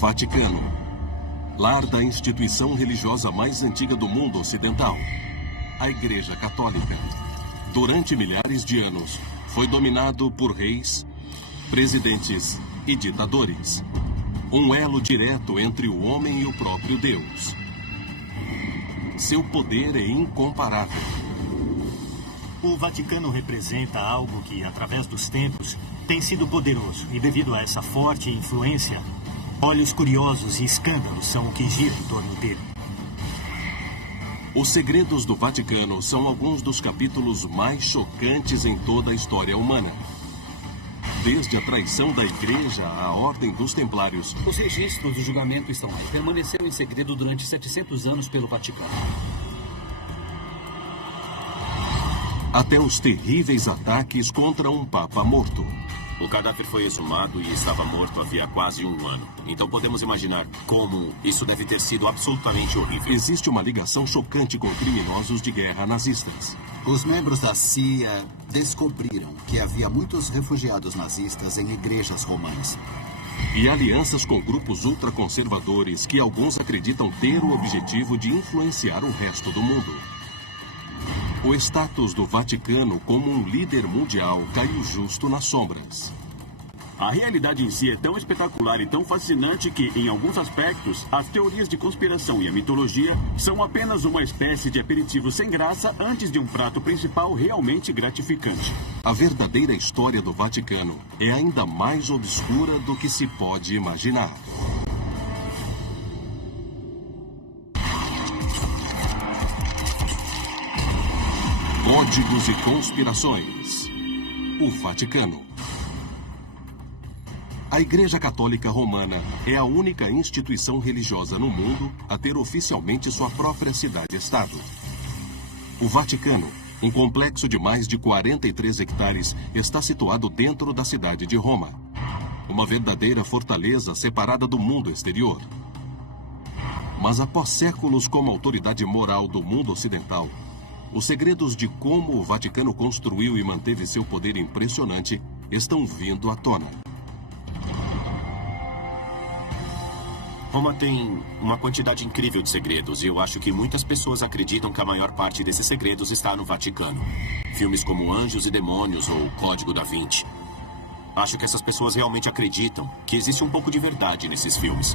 Vaticano, lar da instituição religiosa mais antiga do mundo ocidental, a Igreja Católica. Durante milhares de anos, foi dominado por reis, presidentes e ditadores. Um elo direto entre o homem e o próprio Deus. Seu poder é incomparável. O Vaticano representa algo que, através dos tempos, tem sido poderoso. E devido a essa forte influência, olhos curiosos e escândalos são o que gira em torno dele. Os segredos do Vaticano são alguns dos capítulos mais chocantes em toda a história humana. Desde a traição da Igreja à Ordem dos Templários. Os registros do julgamento estão lá e permaneceram em segredo durante 700 anos pelo Vaticano. Até os terríveis ataques contra um Papa morto. O cadáver foi exumado e estava morto havia quase um ano. Então podemos imaginar como isso deve ter sido absolutamente horrível. Existe uma ligação chocante com criminosos de guerra nazistas. Os membros da CIA descobriram que havia muitos refugiados nazistas em igrejas romanas. E alianças com grupos ultraconservadores que alguns acreditam ter o objetivo de influenciar o resto do mundo. O status do Vaticano como um líder mundial caiu justo nas sombras. A realidade em si é tão espetacular e tão fascinante que, em alguns aspectos, as teorias de conspiração e a mitologia são apenas uma espécie de aperitivo sem graça antes de um prato principal realmente gratificante. A verdadeira história do Vaticano é ainda mais obscura do que se pode imaginar. Códigos e conspirações. O Vaticano. A Igreja Católica Romana é a única instituição religiosa no mundo a ter oficialmente sua própria cidade-estado. O Vaticano, um complexo de mais de 43 hectares, está situado dentro da cidade de Roma. Uma verdadeira fortaleza separada do mundo exterior. Mas após séculos como autoridade moral do mundo ocidental, os segredos de como o Vaticano construiu e manteve seu poder impressionante estão vindo à tona. Roma tem uma quantidade incrível de segredos e eu acho que muitas pessoas acreditam que a maior parte desses segredos está no Vaticano. Filmes como Anjos e Demônios ou Código da Vinci. Acho que essas pessoas realmente acreditam que existe um pouco de verdade nesses filmes.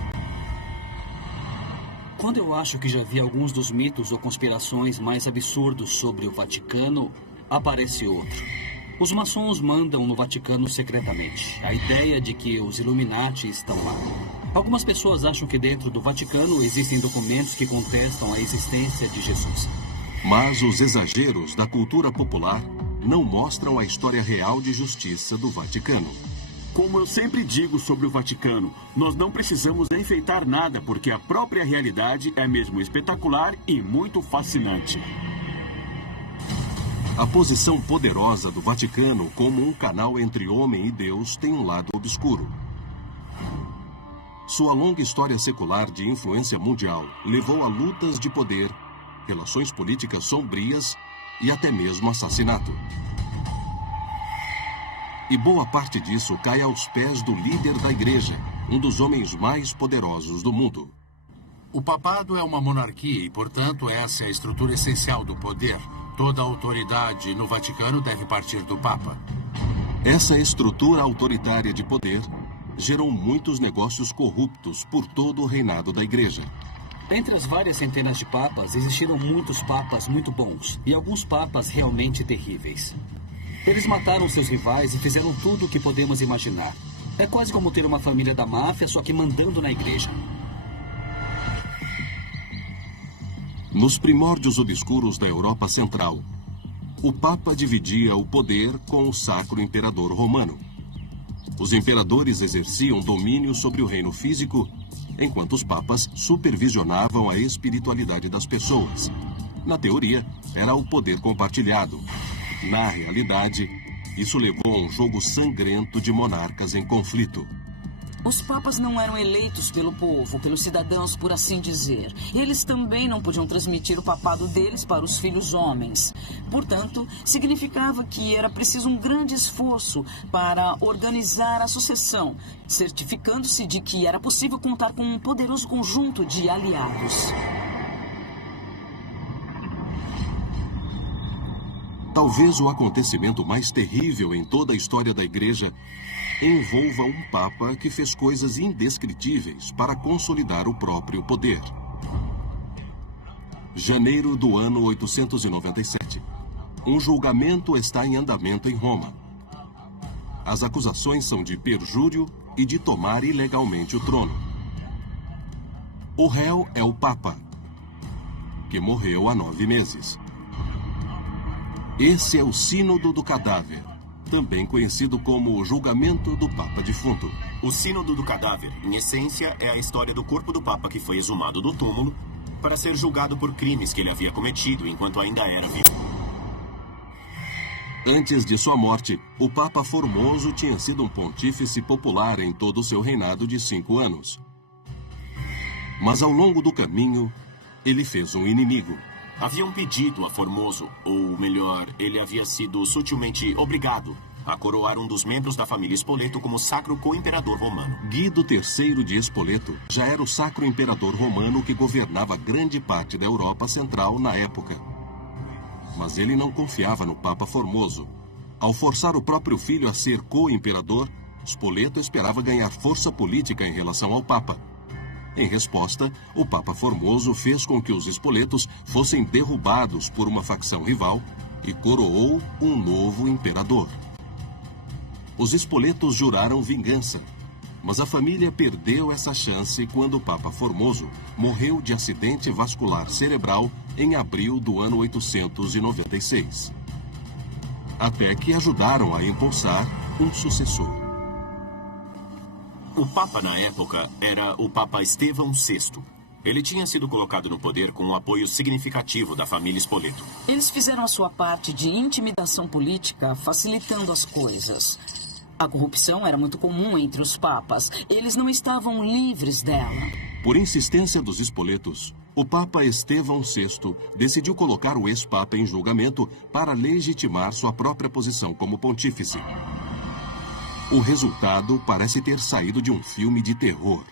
Quando eu acho que já vi alguns dos mitos ou conspirações mais absurdos sobre o Vaticano, aparece outro. Os maçons mandam no Vaticano secretamente. A ideia de que os Illuminati estão lá. Algumas pessoas acham que dentro do Vaticano existem documentos que contestam a existência de Jesus. Mas os exageros da cultura popular não mostram a história real de justiça do Vaticano. Como eu sempre digo sobre o Vaticano, nós não precisamos enfeitar nada, porque a própria realidade é mesmo espetacular e muito fascinante. A posição poderosa do Vaticano como um canal entre homem e Deus tem um lado obscuro. Sua longa história secular de influência mundial levou a lutas de poder, relações políticas sombrias e até mesmo assassinato. E boa parte disso cai aos pés do líder da igreja, um dos homens mais poderosos do mundo. O papado é uma monarquia e, portanto, essa é a estrutura essencial do poder. Toda a autoridade no Vaticano deve partir do Papa. Essa estrutura autoritária de poder gerou muitos negócios corruptos por todo o reinado da igreja. Entre as várias centenas de papas, existiram muitos papas muito bons e alguns papas realmente terríveis. Eles mataram seus rivais e fizeram tudo o que podemos imaginar. É quase como ter uma família da máfia, só que mandando na igreja. Nos primórdios obscuros da Europa Central, o Papa dividia o poder com o Sacro Imperador Romano. Os imperadores exerciam domínio sobre o reino físico, enquanto os papas supervisionavam a espiritualidade das pessoas. Na teoria, era o poder compartilhado. Na realidade, isso levou a um jogo sangrento de monarcas em conflito. Os papas não eram eleitos pelo povo, pelos cidadãos, por assim dizer. Eles também não podiam transmitir o papado deles para os filhos homens. Portanto, significava que era preciso um grande esforço para organizar a sucessão, certificando-se de que era possível contar com um poderoso conjunto de aliados. Talvez o acontecimento mais terrível em toda a história da Igreja envolva um Papa que fez coisas indescritíveis para consolidar o próprio poder. Janeiro do ano 897. Um julgamento está em andamento em Roma. As acusações são de perjúrio e de tomar ilegalmente o trono. O réu é o Papa, que morreu há 9 meses. Esse é o Sínodo do Cadáver, também conhecido como o julgamento do Papa defunto. O Sínodo do Cadáver, em essência, é a história do corpo do Papa que foi exumado do túmulo para ser julgado por crimes que ele havia cometido enquanto ainda era vivo. Antes de sua morte, o Papa Formoso tinha sido um pontífice popular em todo o seu reinado de 5 anos. Mas ao longo do caminho, ele fez um inimigo. Haviam pedido a Formoso, ou melhor, ele havia sido sutilmente obrigado a coroar um dos membros da família Spoleto como sacro co-imperador romano. Guido III de Spoleto já era o sacro imperador romano que governava grande parte da Europa Central na época. Mas ele não confiava no Papa Formoso. Ao forçar o próprio filho a ser co-imperador, Spoleto esperava ganhar força política em relação ao Papa. Em resposta, o Papa Formoso fez com que os Spoletos fossem derrubados por uma facção rival e coroou um novo imperador. Os Spoletos juraram vingança, mas a família perdeu essa chance quando o Papa Formoso morreu de acidente vascular cerebral em abril do ano 896. Até que ajudaram a impulsar um sucessor. O Papa na época era o Papa Estevão VI. Ele tinha sido colocado no poder com um apoio significativo da família Spoleto. Eles fizeram a sua parte de intimidação política, facilitando as coisas. A corrupção era muito comum entre os papas. Eles não estavam livres dela. Por insistência dos Spoletos, o Papa Estevão VI decidiu colocar o ex-papa em julgamento para legitimar sua própria posição como pontífice. O resultado parece ter saído de um filme de terror.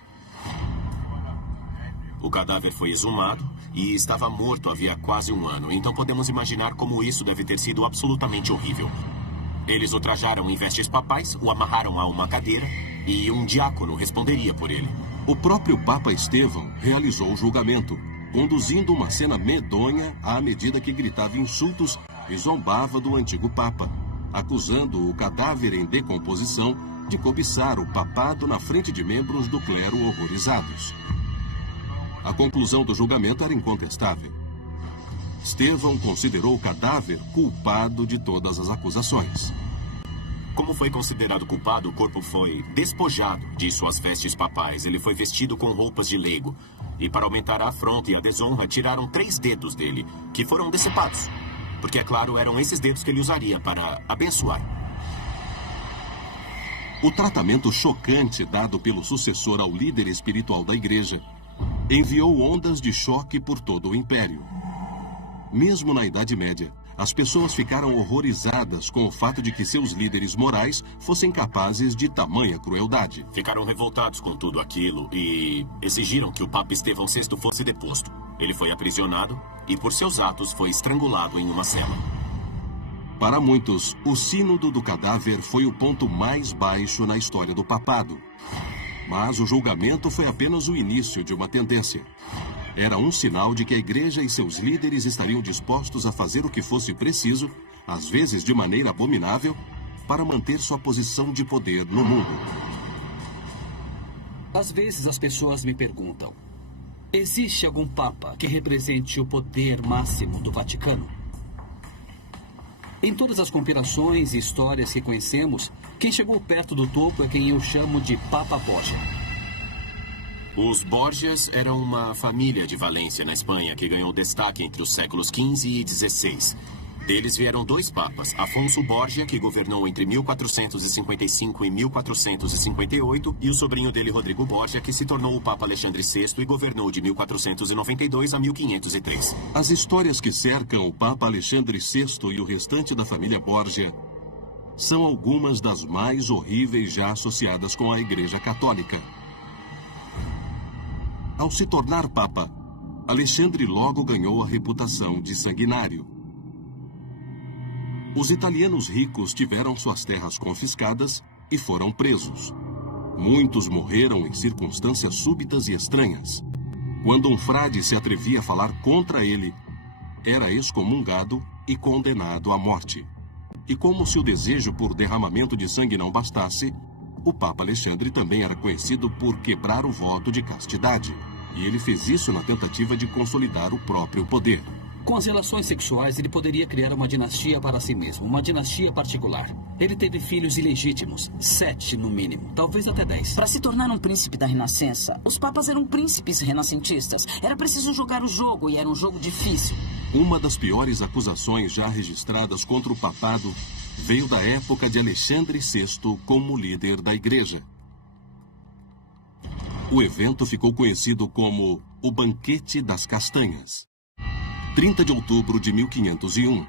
O cadáver foi exumado e estava morto havia quase 1 ano, então podemos imaginar como isso deve ter sido absolutamente horrível. Eles o trajaram em vestes papais, o amarraram a uma cadeira e um diácono responderia por ele. O próprio Papa Estevão realizou o julgamento, conduzindo uma cena medonha à medida que gritava insultos e zombava do antigo Papa, acusando o cadáver em decomposição de cobiçar o papado na frente de membros do clero horrorizados. A conclusão do julgamento era incontestável. Estevão considerou o cadáver culpado de todas as acusações. Como foi considerado culpado, o corpo foi despojado de suas vestes papais. Ele foi vestido com roupas de leigo. E para aumentar a afronta e a desonra, tiraram 3 dedos dele, que foram decepados. Porque, é claro, eram esses dedos que ele usaria para abençoar. O tratamento chocante dado pelo sucessor ao líder espiritual da Igreja enviou ondas de choque por todo o Império. Mesmo na Idade Média, as pessoas ficaram horrorizadas com o fato de que seus líderes morais fossem capazes de tamanha crueldade. Ficaram revoltados com tudo aquilo e exigiram que o Papa Estevão VI fosse deposto. Ele foi aprisionado e, por seus atos, foi estrangulado em uma cela. Para muitos, o Sínodo do Cadáver foi o ponto mais baixo na história do papado. Mas o julgamento foi apenas o início de uma tendência. Era um sinal de que a Igreja e seus líderes estariam dispostos a fazer o que fosse preciso, às vezes de maneira abominável, para manter sua posição de poder no mundo. Às vezes as pessoas me perguntam: existe algum Papa que represente o poder máximo do Vaticano? Em todas as compilações e histórias que conhecemos, quem chegou perto do topo é quem eu chamo de Papa Borgia. Os Borgias eram uma família de Valência, na Espanha, que ganhou destaque entre os séculos XV e XVI. Deles vieram 2 papas, Afonso Borgia, que governou entre 1455 e 1458, e o sobrinho dele, Rodrigo Borgia, que se tornou o Papa Alexandre VI e governou de 1492 a 1503. As histórias que cercam o Papa Alexandre VI e o restante da família Borgia são algumas das mais horríveis já associadas com a Igreja Católica. Ao se tornar Papa, Alexandre logo ganhou a reputação de sanguinário. Os italianos ricos tiveram suas terras confiscadas e foram presos. Muitos morreram em circunstâncias súbitas e estranhas. Quando um frade se atrevia a falar contra ele, era excomungado e condenado à morte. E como se o desejo por derramamento de sangue não bastasse, o Papa Alexandre também era conhecido por quebrar o voto de castidade. E ele fez isso na tentativa de consolidar o próprio poder. Com as relações sexuais, ele poderia criar uma dinastia para si mesmo, uma dinastia particular. Ele teve filhos ilegítimos, 7 no mínimo, talvez até 10. Para se tornar um príncipe da Renascença, os papas eram príncipes renascentistas. Era preciso jogar o jogo e era um jogo difícil. Uma das piores acusações já registradas contra o papado veio da época de Alexandre VI como líder da igreja. O evento ficou conhecido como o Banquete das Castanhas. 30 de outubro de 1501.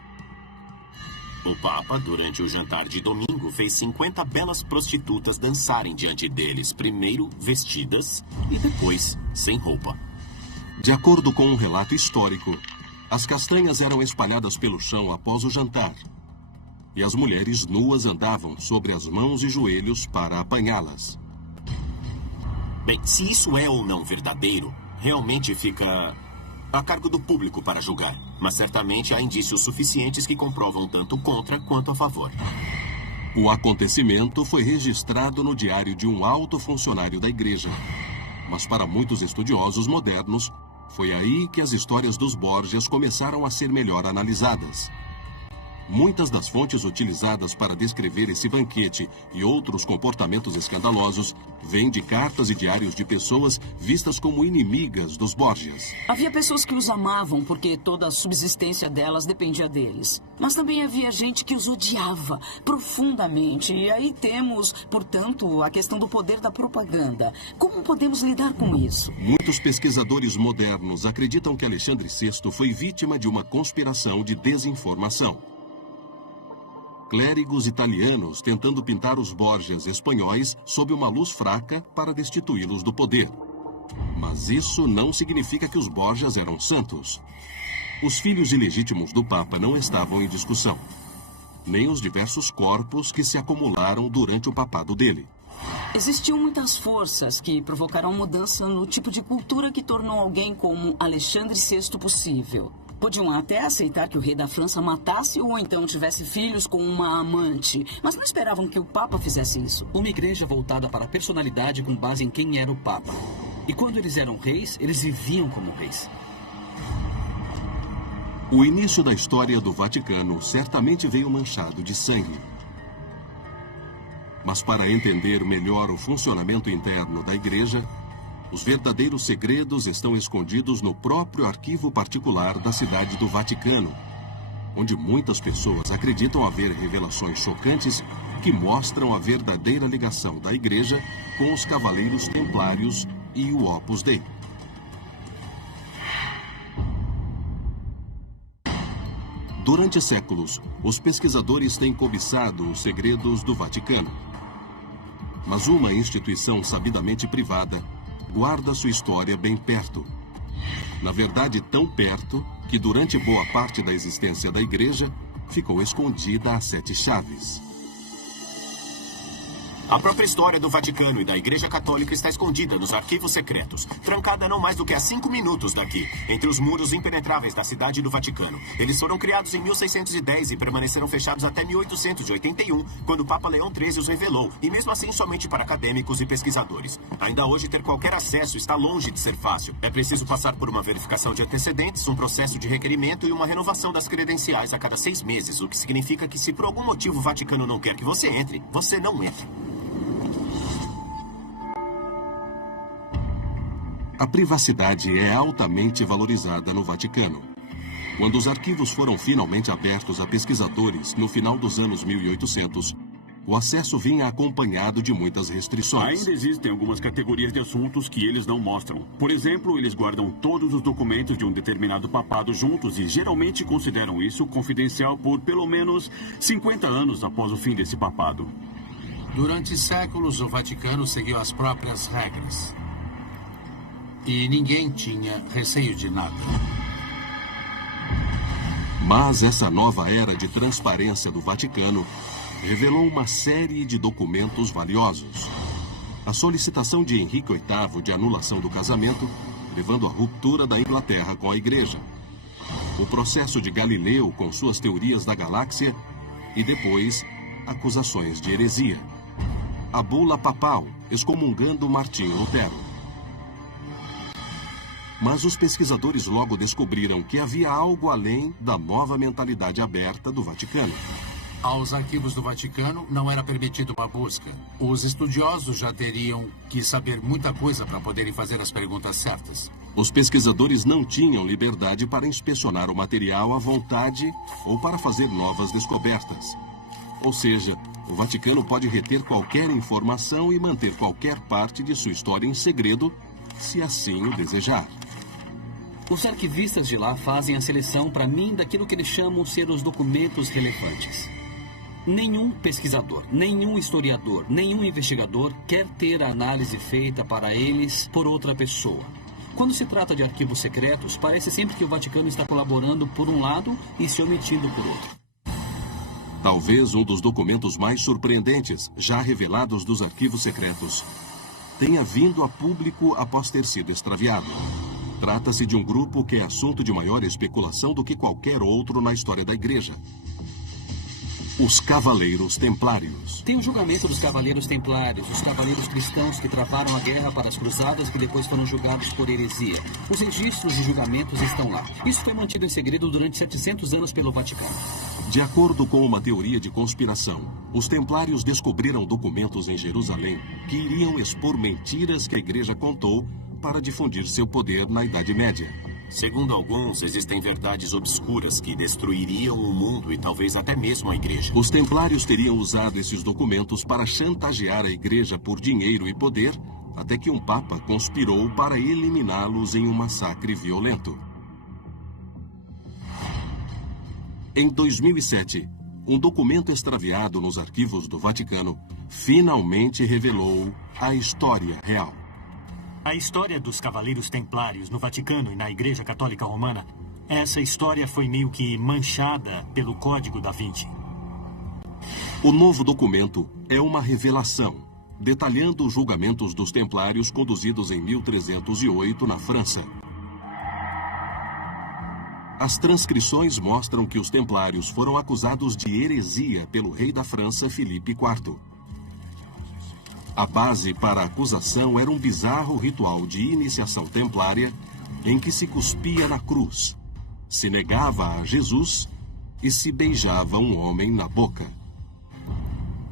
O Papa, durante o jantar de domingo, fez 50 belas prostitutas dançarem diante deles, primeiro vestidas e depois sem roupa. De acordo com um relato histórico, as castanhas eram espalhadas pelo chão após o jantar, e as mulheres nuas andavam sobre as mãos e joelhos para apanhá-las. Bem, se isso é ou não verdadeiro, realmente fica a cargo do público para julgar. Mas certamente há indícios suficientes que comprovam tanto contra quanto a favor. O acontecimento foi registrado no diário de um alto funcionário da igreja. Mas para muitos estudiosos modernos, foi aí que as histórias dos Borgias começaram a ser melhor analisadas. Muitas das fontes utilizadas para descrever esse banquete e outros comportamentos escandalosos vêm de cartas e diários de pessoas vistas como inimigas dos Borgias. Havia pessoas que os amavam porque toda a subsistência delas dependia deles. Mas também havia gente que os odiava profundamente. E aí temos, portanto, a questão do poder da propaganda. Como podemos lidar com isso? Muitos pesquisadores modernos acreditam que Alexandre VI foi vítima de uma conspiração de desinformação. Clérigos italianos tentando pintar os Borgias espanhóis sob uma luz fraca para destituí-los do poder. Mas isso não significa que os Borgias eram santos. Os filhos ilegítimos do Papa não estavam em discussão, nem os diversos corpos que se acumularam durante o papado dele. Existiam muitas forças que provocaram mudança no tipo de cultura que tornou alguém como Alexandre VI possível. Podiam até aceitar que o rei da França matasse ou então tivesse filhos com uma amante, mas não esperavam que o Papa fizesse isso. Uma igreja voltada para a personalidade com base em quem era o Papa. E quando eles eram reis, eles viviam como reis. O início da história do Vaticano certamente veio manchado de sangue. Mas para entender melhor o funcionamento interno da igreja, os verdadeiros segredos estão escondidos no próprio arquivo particular da cidade do Vaticano, onde muitas pessoas acreditam haver revelações chocantes que mostram a verdadeira ligação da igreja com os Cavaleiros Templários e o Opus Dei. Durante séculos, os pesquisadores têm cobiçado os segredos do Vaticano. Mas uma instituição sabidamente privada guarda sua história bem perto. Na verdade, tão perto que durante boa parte da existência da igreja ficou escondida a 7 chaves. A própria história do Vaticano e da Igreja Católica está escondida nos arquivos secretos, trancada não mais do que a 5 minutos daqui, entre os muros impenetráveis da cidade do Vaticano. Eles foram criados em 1610 e permaneceram fechados até 1881, quando o Papa Leão XIII os revelou, e mesmo assim somente para acadêmicos e pesquisadores. Ainda hoje, ter qualquer acesso está longe de ser fácil. É preciso passar por uma verificação de antecedentes, um processo de requerimento e uma renovação das credenciais a cada 6 meses, o que significa que se por algum motivo o Vaticano não quer que você entre, você não entra. A privacidade é altamente valorizada no Vaticano. Quando os arquivos foram finalmente abertos a pesquisadores no final dos anos 1800, o acesso vinha acompanhado de muitas restrições. Ainda existem algumas categorias de assuntos que eles não mostram. Por exemplo, eles guardam todos os documentos de um determinado papado juntos e geralmente consideram isso confidencial por pelo menos 50 anos após o fim desse papado. Durante séculos, o Vaticano seguiu as próprias regras. E ninguém tinha receio de nada. Mas essa nova era de transparência do Vaticano revelou uma série de documentos valiosos. A solicitação de Henrique VIII de anulação do casamento, levando à ruptura da Inglaterra com a Igreja. O processo de Galileu com suas teorias da galáxia e depois acusações de heresia. A bula papal excomungando Martinho Lutero. Mas os pesquisadores logo descobriram que havia algo além da nova mentalidade aberta do Vaticano. Aos arquivos do Vaticano não era permitida uma busca. Os estudiosos já teriam que saber muita coisa para poderem fazer as perguntas certas. Os pesquisadores não tinham liberdade para inspecionar o material à vontade ou para fazer novas descobertas. Ou seja, o Vaticano pode reter qualquer informação e manter qualquer parte de sua história em segredo, se assim o desejar. Os arquivistas de lá fazem a seleção para mim daquilo que eles chamam ser os documentos relevantes. Nenhum pesquisador, nenhum historiador, nenhum investigador quer ter a análise feita para eles por outra pessoa. Quando se trata de arquivos secretos, parece sempre que o Vaticano está colaborando por um lado e se omitindo por outro. Talvez um dos documentos mais surpreendentes já revelados dos arquivos secretos tenha vindo a público após ter sido extraviado. Trata-se de um grupo que é assunto de maior especulação do que qualquer outro na história da Igreja. Os Cavaleiros Templários. Tem o julgamento dos Cavaleiros Templários, os Cavaleiros Cristãos que travaram a guerra para as Cruzadas que depois foram julgados por heresia. Os registros de julgamentos estão lá. Isso foi mantido em segredo durante 700 anos pelo Vaticano. De acordo com uma teoria de conspiração, os Templários descobriram documentos em Jerusalém que iriam expor mentiras que a Igreja contou para difundir seu poder na Idade Média. Segundo alguns, existem verdades obscuras que destruiriam o mundo e talvez até mesmo a Igreja. Os Templários teriam usado esses documentos para chantagear a Igreja por dinheiro e poder, até que um Papa conspirou para eliminá-los em um massacre violento. Em 2007, um documento extraviado nos arquivos do Vaticano finalmente revelou a história real. A história dos Cavaleiros Templários no Vaticano e na Igreja Católica Romana, essa história foi meio que manchada pelo Código da Vinci. O novo documento é uma revelação, detalhando os julgamentos dos Templários conduzidos em 1308 na França. As transcrições mostram que os Templários foram acusados de heresia pelo rei da França, Filipe IV. A base para a acusação era um bizarro ritual de iniciação templária em que se cuspia na cruz, se negava a Jesus e se beijava um homem na boca.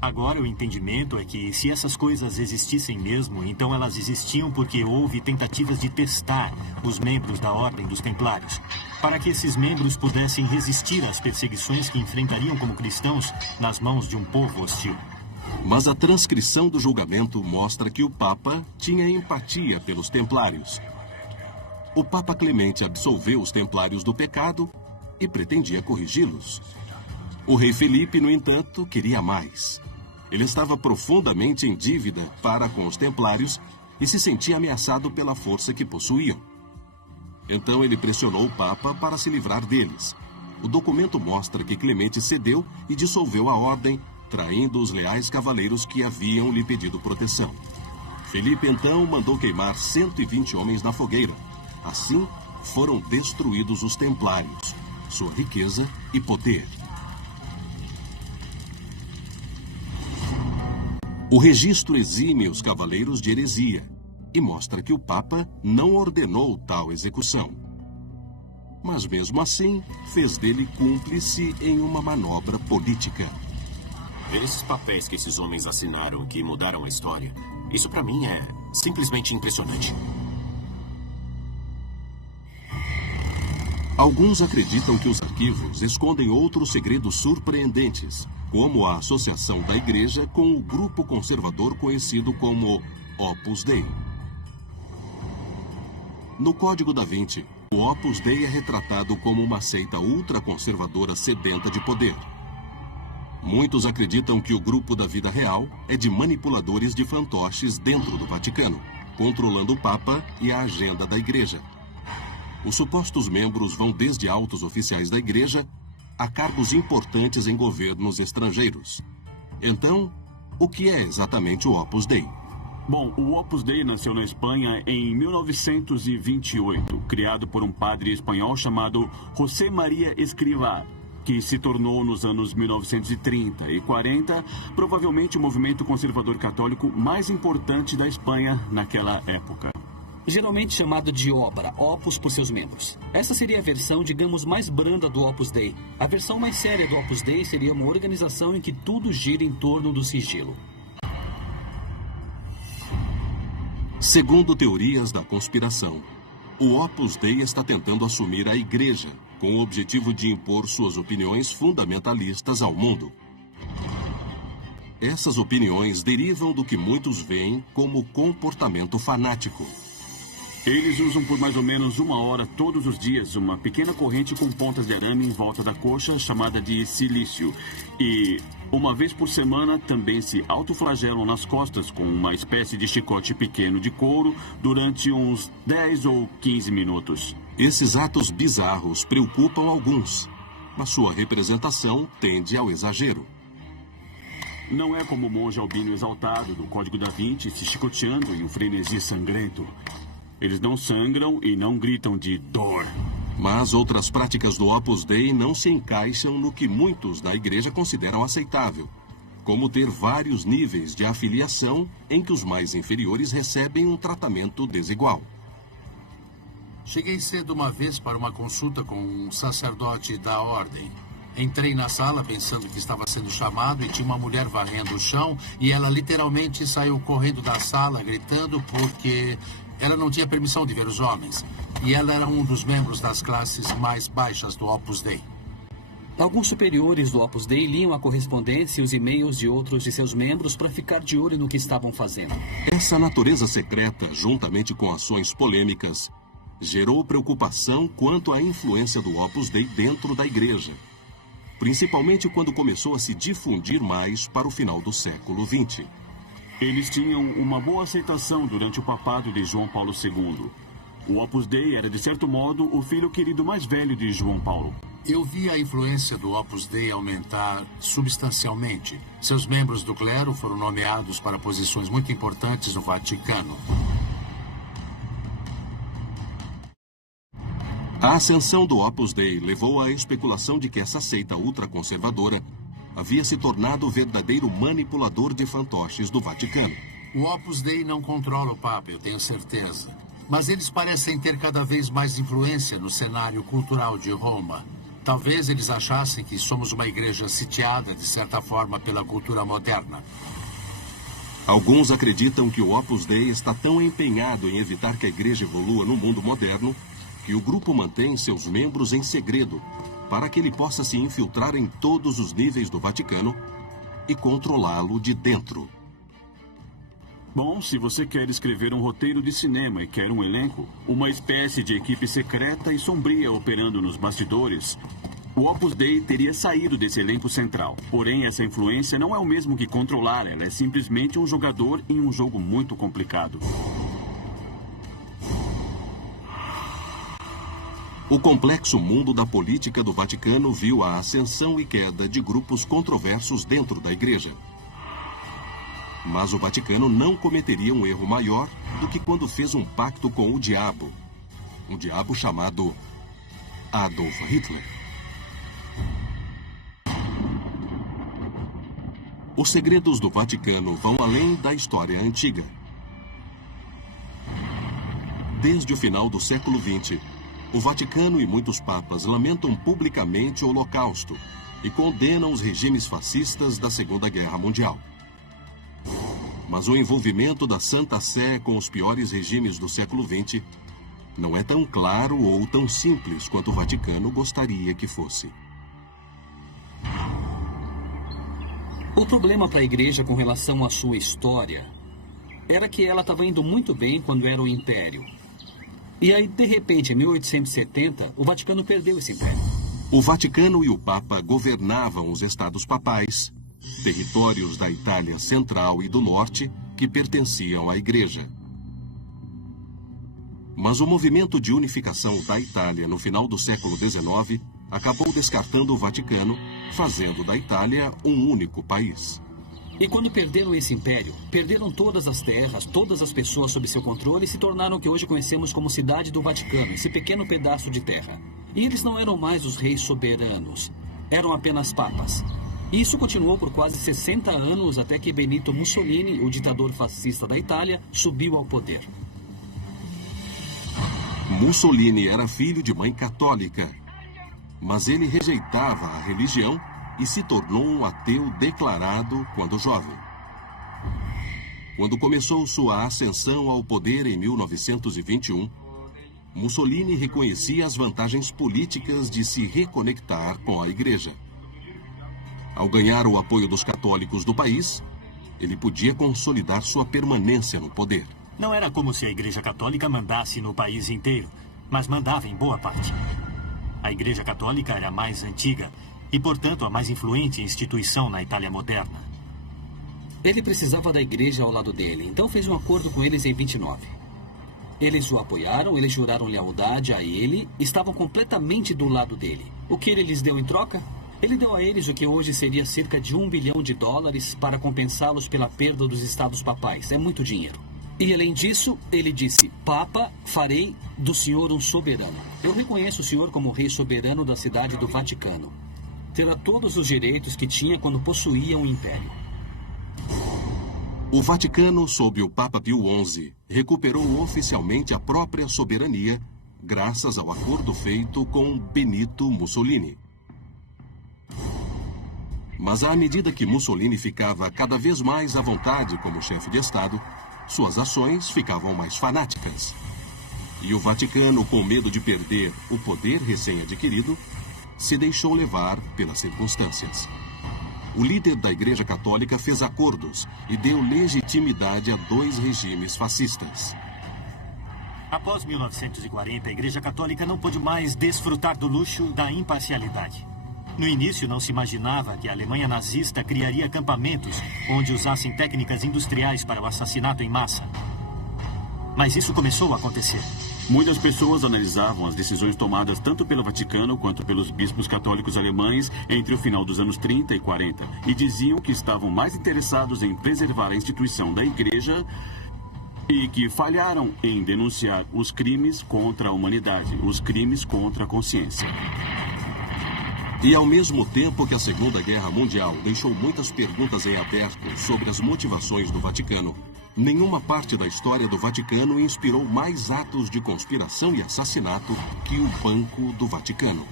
Agora o entendimento é que se essas coisas existissem mesmo, então elas existiam porque houve tentativas de testar os membros da Ordem dos Templários, para que esses membros pudessem resistir às perseguições que enfrentariam como cristãos nas mãos de um povo hostil. Mas a transcrição do julgamento mostra que o Papa tinha empatia pelos Templários. O Papa Clemente absolveu os Templários do pecado e pretendia corrigi-los. O rei Felipe, no entanto, queria mais. Ele estava profundamente em dívida para com os Templários e se sentia ameaçado pela força que possuíam. Então ele pressionou o Papa para se livrar deles. O documento mostra que Clemente cedeu e dissolveu a ordem, traindo os leais cavaleiros que haviam lhe pedido proteção. Felipe, então, mandou queimar 120 homens na fogueira. Assim, foram destruídos os Templários, sua riqueza e poder. O registro exime os cavaleiros de heresia e mostra que o Papa não ordenou tal execução. Mas, mesmo assim, fez dele cúmplice em uma manobra política. Ver esses papéis que esses homens assinaram que mudaram a história, isso pra mim é simplesmente impressionante. Alguns acreditam que os arquivos escondem outros segredos surpreendentes, como a associação da Igreja com o grupo conservador conhecido como Opus Dei. No Código da Vinci, o Opus Dei é retratado como uma seita ultraconservadora sedenta de poder. Muitos acreditam que o grupo da vida real é de manipuladores de fantoches dentro do Vaticano, controlando o Papa e a agenda da Igreja. Os supostos membros vão desde altos oficiais da Igreja a cargos importantes em governos estrangeiros. Então, o que é exatamente o Opus Dei? Bom, o Opus Dei nasceu na Espanha em 1928, criado por um padre espanhol chamado José María Escrivá, que se tornou nos anos 1930 e 40 provavelmente o movimento conservador católico mais importante da Espanha naquela época. Geralmente chamado de obra, Opus por seus membros. Essa seria a versão, digamos, mais branda do Opus Dei. A versão mais séria do Opus Dei seria uma organização em que tudo gira em torno do sigilo. Segundo teorias da conspiração, o Opus Dei está tentando assumir a Igreja, com o objetivo de impor suas opiniões fundamentalistas ao mundo. Essas opiniões derivam do que muitos veem como comportamento fanático. Eles usam por mais ou menos 1 hora todos os dias uma pequena corrente com pontas de arame em volta da coxa chamada de cilício. E, uma vez por semana, também se autoflagelam nas costas com uma espécie de chicote pequeno de couro durante uns 10 ou 15 minutos. Esses atos bizarros preocupam alguns, mas sua representação tende ao exagero. Não é como o monge albino exaltado do Código da Vinci se chicoteando em um frenesi sangrento. Eles não sangram e não gritam de dor. Mas outras práticas do Opus Dei não se encaixam no que muitos da Igreja consideram aceitável, como ter vários níveis de afiliação em que os mais inferiores recebem um tratamento desigual. Cheguei cedo uma vez para uma consulta com um sacerdote da ordem. Entrei na sala pensando que estava sendo chamado e tinha uma mulher varrendo o chão e ela literalmente saiu correndo da sala gritando porque ela não tinha permissão de ver os homens. E ela era um dos membros das classes mais baixas do Opus Dei. Alguns superiores do Opus Dei liam a correspondência e os e-mails de outros de seus membros para ficar de olho no que estavam fazendo. Essa natureza secreta, juntamente com ações polêmicas, gerou preocupação quanto à influência do Opus Dei dentro da Igreja, principalmente quando começou a se difundir mais para o final do século XX. Eles tinham uma boa aceitação durante o papado de João Paulo II. O Opus Dei era, de certo modo, o filho querido mais velho de João Paulo. Eu vi a influência do Opus Dei aumentar substancialmente. Seus membros do clero foram nomeados para posições muito importantes no Vaticano. A ascensão do Opus Dei levou à especulação de que essa seita ultraconservadora havia se tornado o verdadeiro manipulador de fantoches do Vaticano. O Opus Dei não controla o Papa, eu tenho certeza. Mas eles parecem ter cada vez mais influência no cenário cultural de Roma. Talvez eles achassem que somos uma igreja sitiada, de certa forma, pela cultura moderna. Alguns acreditam que o Opus Dei está tão empenhado em evitar que a igreja evolua no mundo moderno que o grupo mantém seus membros em segredo para que ele possa se infiltrar em todos os níveis do Vaticano e controlá-lo de dentro. Bom, se você quer escrever um roteiro de cinema e quer um elenco, uma espécie de equipe secreta e sombria operando nos bastidores, o Opus Dei teria saído desse elenco central. Porém, essa influência não é o mesmo que controlar, ela é simplesmente um jogador em um jogo muito complicado. O complexo mundo da política do Vaticano viu a ascensão e queda de grupos controversos dentro da Igreja. Mas o Vaticano não cometeria um erro maior do que quando fez um pacto com o diabo. Um diabo chamado Adolf Hitler. Os segredos do Vaticano vão além da história antiga. Desde o final do século XX, o Vaticano e muitos papas lamentam publicamente o Holocausto e condenam os regimes fascistas da Segunda Guerra Mundial. Mas o envolvimento da Santa Sé com os piores regimes do século XX não é tão claro ou tão simples quanto o Vaticano gostaria que fosse. O problema para a igreja com relação à sua história era que ela estava indo muito bem quando era o Império. E aí, de repente, em 1870, o Vaticano perdeu esse império. O Vaticano e o Papa governavam os estados papais, territórios da Itália Central e do Norte que pertenciam à Igreja. Mas o movimento de unificação da Itália no final do século XIX acabou descartando o Vaticano, fazendo da Itália um único país. E quando perderam esse império, perderam todas as terras, todas as pessoas sob seu controle e se tornaram o que hoje conhecemos como Cidade do Vaticano, esse pequeno pedaço de terra. E eles não eram mais os reis soberanos, eram apenas papas. E isso continuou por quase 60 anos até que Benito Mussolini, o ditador fascista da Itália, subiu ao poder. Mussolini era filho de mãe católica, mas ele rejeitava a religião e se tornou um ateu declarado quando jovem. Quando começou sua ascensão ao poder em 1921, Mussolini reconhecia as vantagens políticas de se reconectar com a Igreja. Ao ganhar o apoio dos católicos do país, ele podia consolidar sua permanência no poder. Não era como se a Igreja Católica mandasse no país inteiro, mas mandava em boa parte. A Igreja Católica era a mais antiga e, portanto, a mais influente instituição na Itália moderna. Ele precisava da Igreja ao lado dele, então fez um acordo com eles em 29. Eles o apoiaram, eles juraram lealdade a ele, estavam completamente do lado dele. O que ele lhes deu em troca? Ele deu a eles o que hoje seria cerca de $1 bilhão para compensá-los pela perda dos estados papais. É muito dinheiro. E além disso, ele disse: Papa, farei do senhor um soberano. Eu reconheço o senhor como rei soberano da cidade do Vaticano. Terá todos os direitos que tinha quando possuía um império. O Vaticano, sob o Papa Pio XI, recuperou oficialmente a própria soberania, graças ao acordo feito com Benito Mussolini. Mas à medida que Mussolini ficava cada vez mais à vontade como chefe de Estado, suas ações ficavam mais fanáticas. E o Vaticano, com medo de perder o poder recém-adquirido, se deixou levar pelas circunstâncias. O líder da Igreja Católica fez acordos e deu legitimidade a 2 regimes fascistas. Após 1940, a Igreja Católica não pôde mais desfrutar do luxo da imparcialidade. No início, não se imaginava que a Alemanha nazista criaria acampamentos onde usassem técnicas industriais para o assassinato em massa. Mas isso começou a acontecer. Muitas pessoas analisavam as decisões tomadas tanto pelo Vaticano quanto pelos bispos católicos alemães entre o final dos anos 30 e 40 e diziam que estavam mais interessados em preservar a instituição da Igreja e que falharam em denunciar os crimes contra a humanidade, os crimes contra a consciência. E ao mesmo tempo que a Segunda Guerra Mundial deixou muitas perguntas em aberto sobre as motivações do Vaticano, nenhuma parte da história do Vaticano inspirou mais atos de conspiração e assassinato que o Banco do Vaticano.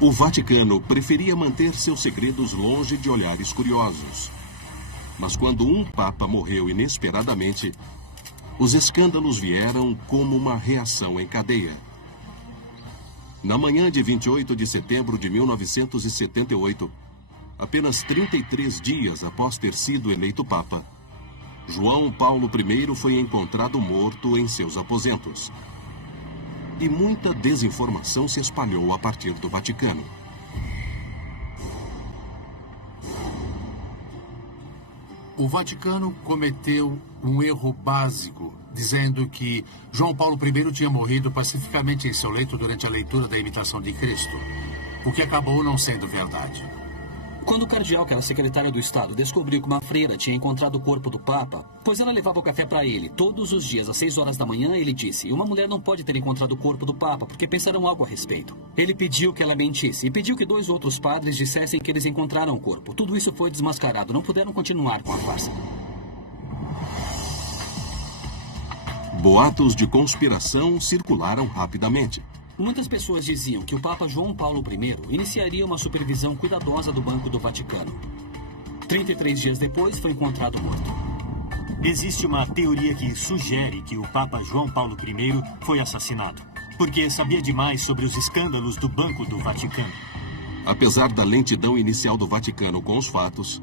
O Vaticano preferia manter seus segredos longe de olhares curiosos. Mas quando um papa morreu inesperadamente, os escândalos vieram como uma reação em cadeia. Na manhã de 28 de setembro de 1978, apenas 33 dias após ter sido eleito Papa, João Paulo I foi encontrado morto em seus aposentos. E muita desinformação se espalhou a partir do Vaticano. O Vaticano cometeu um erro básico, dizendo que João Paulo I tinha morrido pacificamente em seu leito durante a leitura da Imitação de Cristo, o que acabou não sendo verdade. Quando o cardeal, que era secretário do Estado, descobriu que uma freira tinha encontrado o corpo do Papa, pois ela levava o café para ele todos os dias às 6 horas da manhã, ele disse: uma mulher não pode ter encontrado o corpo do Papa porque pensarão algo a respeito. Ele pediu que ela mentisse e pediu que 2 outros padres dissessem que eles encontraram o corpo. Tudo isso foi desmascarado, não puderam continuar com a farsa. Boatos de conspiração circularam rapidamente. Muitas pessoas diziam que o Papa João Paulo I iniciaria uma supervisão cuidadosa do Banco do Vaticano. 33 dias depois, foi encontrado morto. Existe uma teoria que sugere que o Papa João Paulo I foi assassinado, porque sabia demais sobre os escândalos do Banco do Vaticano. Apesar da lentidão inicial do Vaticano com os fatos,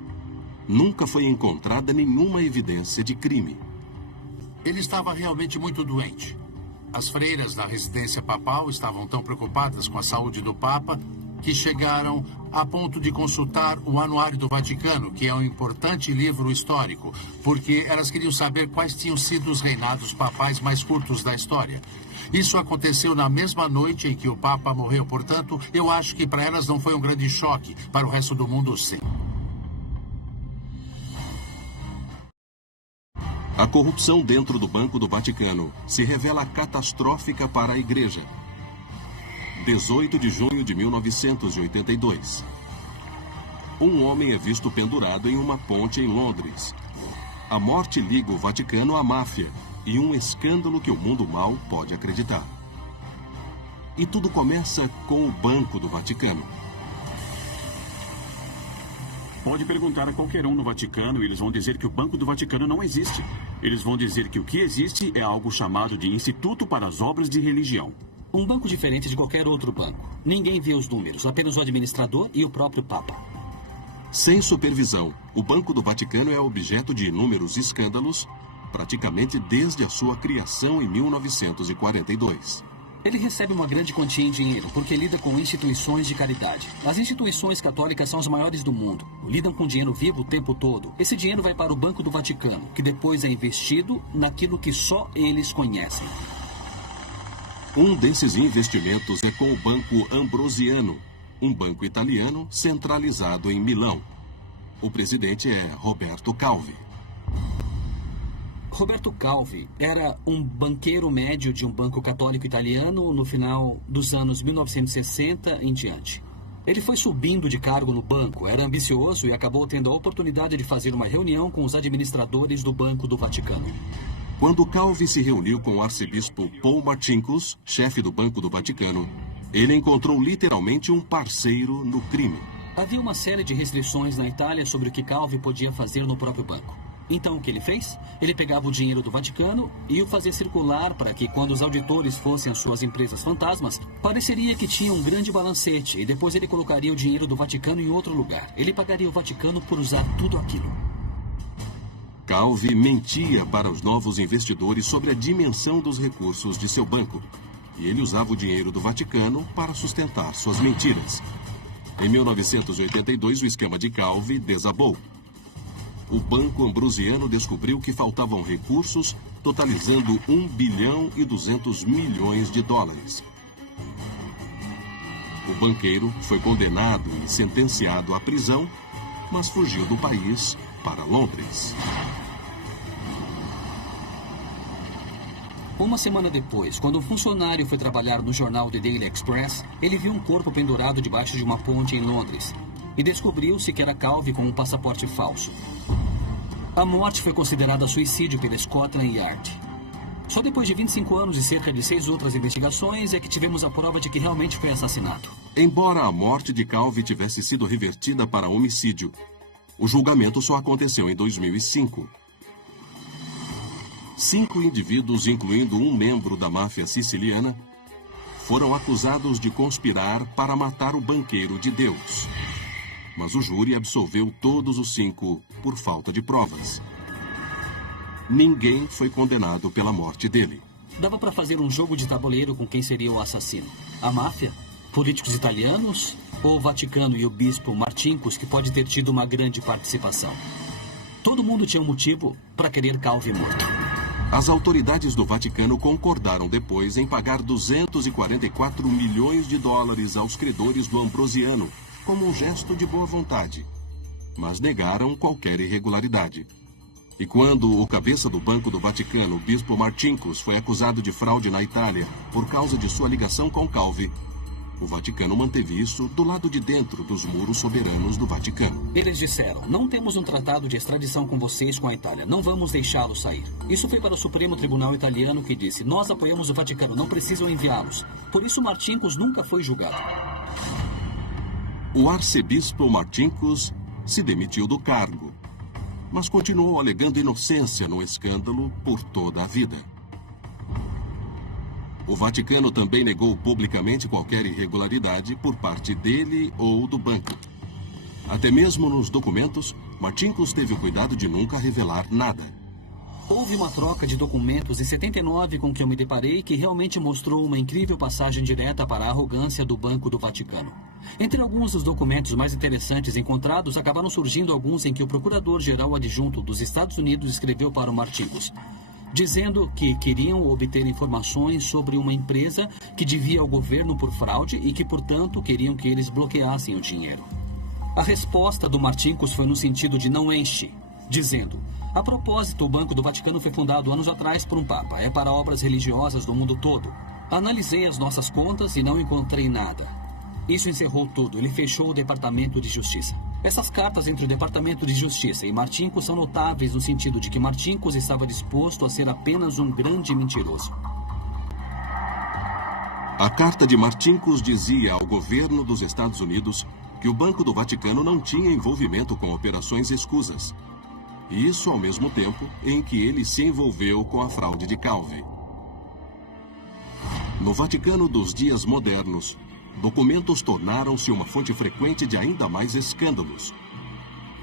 nunca foi encontrada nenhuma evidência de crime. Ele estava realmente muito doente. As freiras da residência papal estavam tão preocupadas com a saúde do Papa que chegaram a ponto de consultar o Anuário do Vaticano, que é um importante livro histórico, porque elas queriam saber quais tinham sido os reinados papais mais curtos da história. Isso aconteceu na mesma noite em que o Papa morreu, portanto, eu acho que para elas não foi um grande choque, para o resto do mundo, sim. A corrupção dentro do Banco do Vaticano se revela catastrófica para a Igreja. 18 de junho de 1982. Um homem é visto pendurado em uma ponte em Londres. A morte liga o Vaticano à máfia e um escândalo que o mundo mal pode acreditar. E tudo começa com o Banco do Vaticano. Pode perguntar a qualquer um no Vaticano e eles vão dizer que o Banco do Vaticano não existe. Eles vão dizer que o que existe é algo chamado de Instituto para as Obras de Religião. Um banco diferente de qualquer outro banco. Ninguém vê os números, apenas o administrador e o próprio Papa. Sem supervisão, o Banco do Vaticano é objeto de inúmeros escândalos, praticamente desde a sua criação em 1942. Ele recebe uma grande quantia em dinheiro porque lida com instituições de caridade. As instituições católicas são as maiores do mundo. Lidam com dinheiro vivo o tempo todo. Esse dinheiro vai para o Banco do Vaticano, que depois é investido naquilo que só eles conhecem. Um desses investimentos é com o Banco Ambrosiano, um banco italiano centralizado em Milão. O presidente é Roberto Calvi. Roberto Calvi era um banqueiro médio de um banco católico italiano no final dos anos 1960 em diante. Ele foi subindo de cargo no banco, era ambicioso e acabou tendo a oportunidade de fazer uma reunião com os administradores do Banco do Vaticano. Quando Calvi se reuniu com o arcebispo Paul Marcinkus, chefe do Banco do Vaticano, ele encontrou literalmente um parceiro no crime. Havia uma série de restrições na Itália sobre o que Calvi podia fazer no próprio banco. Então, o que ele fez? Ele pegava o dinheiro do Vaticano e o fazia circular para que, quando os auditores fossem às suas empresas fantasmas, pareceria que tinha um grande balancete e depois ele colocaria o dinheiro do Vaticano em outro lugar. Ele pagaria o Vaticano por usar tudo aquilo. Calvi mentia para os novos investidores sobre a dimensão dos recursos de seu banco. E ele usava o dinheiro do Vaticano para sustentar suas mentiras. Em 1982, o esquema de Calvi desabou. O Banco Ambrosiano descobriu que faltavam recursos, totalizando 1 bilhão e 200 milhões de dólares. O banqueiro foi condenado e sentenciado à prisão, mas fugiu do país para Londres. Uma semana depois, quando um funcionário foi trabalhar no jornal The Daily Express, ele viu um corpo pendurado debaixo de uma ponte em Londres e descobriu-se que era Calvi com um passaporte falso. A morte foi considerada suicídio pela Scotland Yard. Só depois de 25 anos e cerca de 6 outras investigações é que tivemos a prova de que realmente foi assassinato. Embora a morte de Calvi tivesse sido revertida para homicídio, o julgamento só aconteceu em 2005. 5 indivíduos, incluindo um membro da máfia siciliana, foram acusados de conspirar para matar o banqueiro de Deus. Mas o júri absolveu todos os 5 por falta de provas. Ninguém foi condenado pela morte dele. Dava para fazer um jogo de tabuleiro com quem seria o assassino. A máfia? Políticos italianos? Ou o Vaticano e o bispo Marcinkus, que pode ter tido uma grande participação? Todo mundo tinha um motivo para querer Calvi morto. As autoridades do Vaticano concordaram depois em pagar 244 milhões de dólares aos credores do Ambrosiano, como um gesto de boa vontade, mas negaram qualquer irregularidade. E quando o cabeça do Banco do Vaticano, o bispo Marcinkus, foi acusado de fraude na Itália por causa de sua ligação com Calvi, o Vaticano manteve isso do lado de dentro dos muros soberanos do Vaticano. Eles disseram, não temos um tratado de extradição com vocês, com a Itália. Não vamos deixá-los sair. Isso foi para o Supremo Tribunal Italiano, que disse, nós apoiamos o Vaticano, não precisam enviá-los. Por isso Marcinkus nunca foi julgado. O arcebispo Marcinkus se demitiu do cargo. mas continuou alegando inocência no escândalo por toda a vida. O Vaticano também negou publicamente qualquer irregularidade por parte dele ou do banco. Até mesmo nos documentos, Marcinkus teve o cuidado de nunca revelar nada. Houve uma troca de documentos em 79 com que eu me deparei que realmente mostrou uma incrível passagem direta para a arrogância do Banco do Vaticano. Entre alguns dos documentos mais interessantes encontrados, acabaram surgindo alguns em que o Procurador-Geral Adjunto dos Estados Unidos escreveu para o Marcinkus, dizendo que queriam obter informações sobre uma empresa que devia ao governo por fraude e que, portanto, queriam que eles bloqueassem o dinheiro. A resposta do Marcinkus foi no sentido de não enche, dizendo: a propósito, o Banco do Vaticano foi fundado anos atrás por um Papa. É para obras religiosas do mundo todo. Analisei as nossas contas e não encontrei nada. Isso encerrou tudo. Ele fechou o Departamento de Justiça. Essas cartas entre o Departamento de Justiça e Marcinkus são notáveis no sentido de que Marcinkus estava disposto a ser apenas um grande mentiroso. A carta de Marcinkus dizia ao governo dos Estados Unidos que o Banco do Vaticano não tinha envolvimento com operações escusas. Isso ao mesmo tempo em que ele se envolveu com a fraude de Calvi. No Vaticano dos dias modernos, documentos tornaram-se uma fonte frequente de ainda mais escândalos,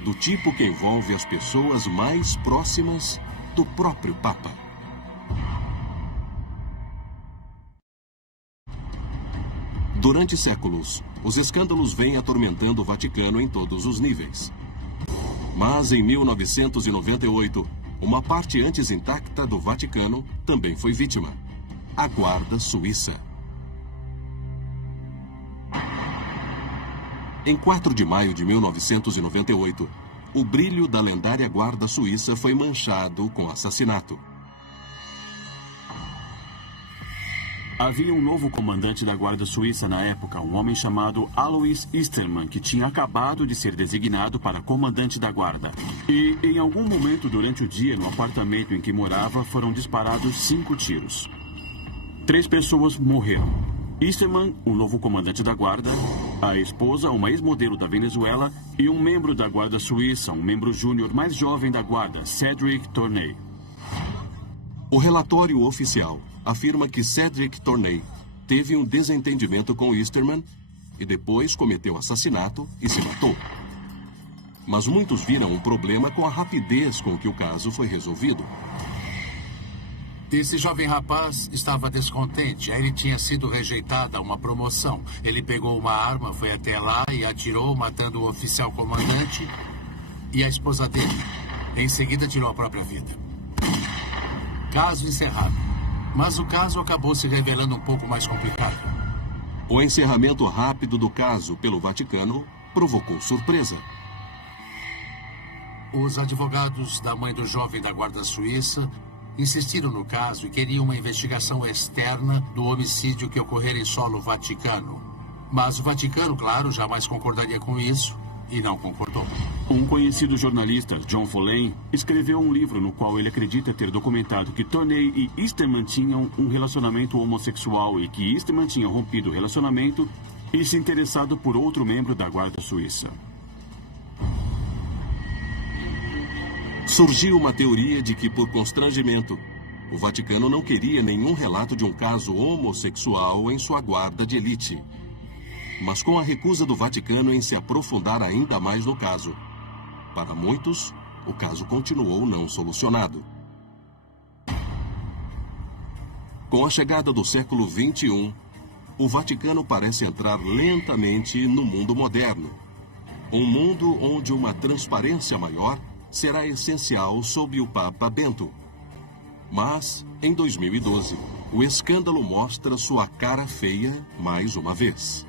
do tipo que envolve as pessoas mais próximas do próprio Papa. Durante séculos, os escândalos vêm atormentando o Vaticano em todos os níveis. Mas em 1998, uma parte antes intacta do Vaticano também foi vítima: a Guarda Suíça. Em 4 de maio de 1998, o brilho da lendária Guarda Suíça foi manchado com assassinato. Havia um novo comandante da Guarda Suíça na época, um homem chamado Alois Eastermann, que tinha acabado de ser designado para comandante da guarda. E, em algum momento durante o dia, no apartamento em que morava, foram disparados 5 tiros. 3 pessoas morreram. Eastermann, o novo comandante da guarda, a esposa, uma ex-modelo da Venezuela, e um membro da Guarda Suíça, um membro júnior mais jovem da guarda, Cedric Tournay. O relatório oficial afirma que Cedric Tournay teve um desentendimento com Eastermann e depois cometeu assassinato e se matou. Mas muitos viram um problema com a rapidez com que o caso foi resolvido. Esse jovem rapaz estava descontente. Ele tinha sido rejeitado a uma promoção. Ele pegou uma arma, foi até lá e atirou, matando o oficial comandante e a esposa dele. Em seguida, tirou a própria vida. Caso encerrado. Mas o caso acabou se revelando um pouco mais complicado. O encerramento rápido do caso pelo Vaticano provocou surpresa. Os advogados da mãe do jovem da Guarda Suíça insistiram no caso e queriam uma investigação externa do homicídio que ocorrera em solo vaticano. Mas o Vaticano, claro, jamais concordaria com isso e não concordou. Um conhecido jornalista, John Foley, escreveu um livro no qual ele acredita ter documentado que Tournay e Eastermann tinham um relacionamento homossexual e que Eastermann tinha rompido o relacionamento e se interessado por outro membro da Guarda Suíça. Surgiu uma teoria de que, por constrangimento, o Vaticano não queria nenhum relato de um caso homossexual em sua guarda de elite. Mas com a recusa do Vaticano em se aprofundar ainda mais no caso, para muitos, o caso continuou não solucionado. Com a chegada do século XXI, o Vaticano parece entrar lentamente no mundo moderno. Um mundo onde uma transparência maior será essencial sob o Papa Bento. Mas, em 2012, o escândalo mostra sua cara feia mais uma vez.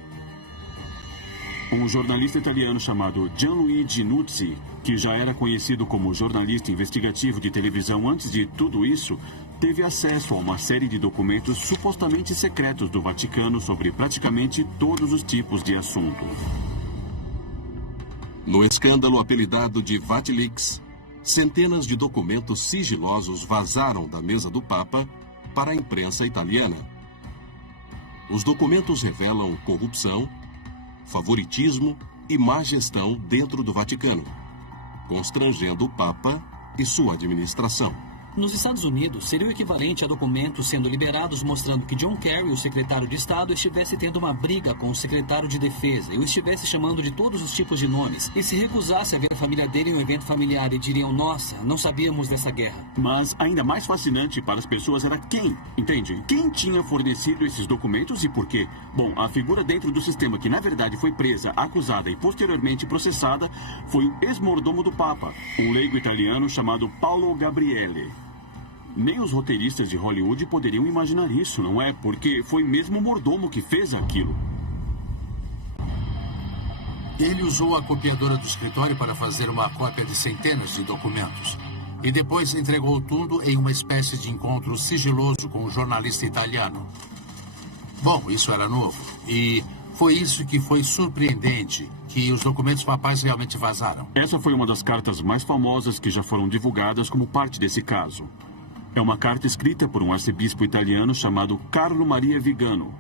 Um jornalista italiano chamado Gianluigi Nuzzi, que já era conhecido como jornalista investigativo de televisão antes de tudo isso, teve acesso a uma série de documentos supostamente secretos do Vaticano sobre praticamente todos os tipos de assunto. No escândalo apelidado de VatiLeaks, centenas de documentos sigilosos vazaram da mesa do Papa para a imprensa italiana. Os documentos revelam corrupção, favoritismo e má gestão dentro do Vaticano, constrangendo o Papa e sua administração. Nos Estados Unidos, seria o equivalente a documentos sendo liberados mostrando que John Kerry, o secretário de Estado, estivesse tendo uma briga com o secretário de Defesa e o estivesse chamando de todos os tipos de nomes e se recusasse a ver a família dele em um evento familiar e diriam, nossa, não sabíamos dessa guerra. Mas ainda mais fascinante para as pessoas era quem, entende? Quem tinha fornecido esses documentos e por quê? Bom, a figura dentro do sistema que na verdade foi presa, acusada e posteriormente processada foi o ex-mordomo do Papa, um leigo italiano chamado Paolo Gabriele. Nem os roteiristas de Hollywood poderiam imaginar isso, não é? Porque foi mesmo o mordomo que fez aquilo. Ele usou a copiadora do escritório para fazer uma cópia de centenas de documentos. E depois entregou tudo em uma espécie de encontro sigiloso com um jornalista italiano. Bom, isso era novo. E foi isso que foi surpreendente, que os documentos papais realmente vazaram. Essa foi uma das cartas mais famosas que já foram divulgadas como parte desse caso. É uma carta escrita por um arcebispo italiano chamado Carlo Maria Vigano.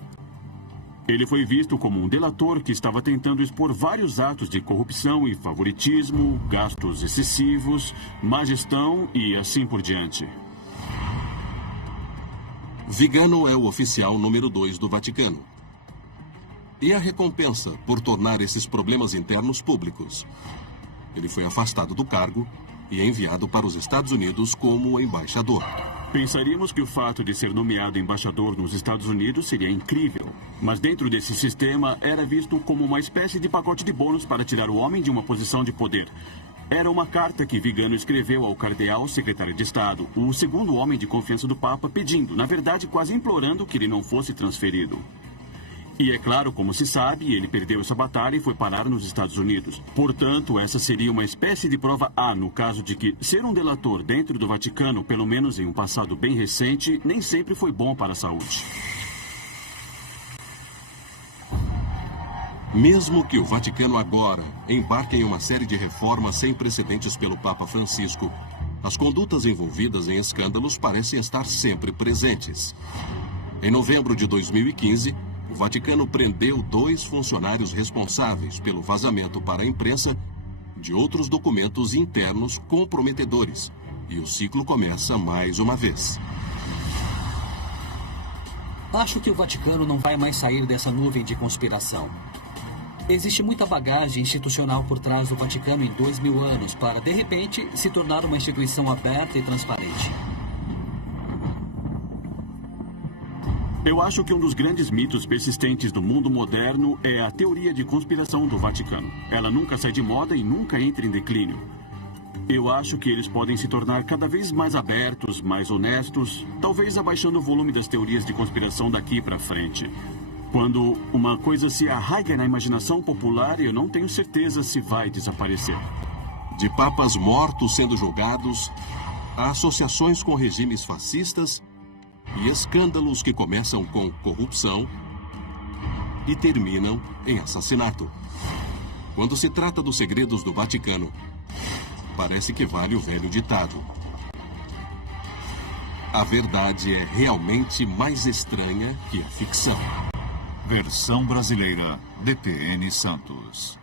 Ele foi visto como um delator que estava tentando expor vários atos de corrupção e favoritismo, gastos excessivos, má gestão e assim por diante. Vigano é o oficial número 2 do Vaticano. E a recompensa por tornar esses problemas internos públicos? Ele foi afastado do cargo e enviado para os Estados Unidos como embaixador. Pensaríamos que o fato de ser nomeado embaixador nos Estados Unidos seria incrível. Mas dentro desse sistema era visto como uma espécie de pacote de bônus para tirar o homem de uma posição de poder. Era uma carta que Vigano escreveu ao cardeal secretário de Estado, o segundo homem de confiança do Papa, pedindo, na verdade quase implorando que ele não fosse transferido. E é claro, como se sabe, ele perdeu essa batalha e foi parar nos Estados Unidos. Portanto, essa seria uma espécie de prova A no caso de que ser um delator dentro do Vaticano, pelo menos em um passado bem recente, nem sempre foi bom para a saúde. Mesmo que o Vaticano agora embarque em uma série de reformas sem precedentes pelo Papa Francisco, as condutas envolvidas em escândalos parecem estar sempre presentes. Em novembro de 2015, o Vaticano prendeu 2 funcionários responsáveis pelo vazamento para a imprensa de outros documentos internos comprometedores. E o ciclo começa mais uma vez. Acho que o Vaticano não vai mais sair dessa nuvem de conspiração. Existe muita bagagem institucional por trás do Vaticano em 2000 anos para, de repente, se tornar uma instituição aberta e transparente. Eu acho que um dos grandes mitos persistentes do mundo moderno é a teoria de conspiração do Vaticano. Ela nunca sai de moda e nunca entra em declínio. Eu acho que eles podem se tornar cada vez mais abertos, mais honestos, talvez abaixando o volume das teorias de conspiração daqui para frente. Quando uma coisa se arraiga na imaginação popular, eu não tenho certeza se vai desaparecer. De papas mortos sendo julgados, a associações com regimes fascistas e escândalos que começam com corrupção e terminam em assassinato. Quando se trata dos segredos do Vaticano, parece que vale o velho ditado: a verdade é realmente mais estranha que a ficção. Versão brasileira, DPN Santos.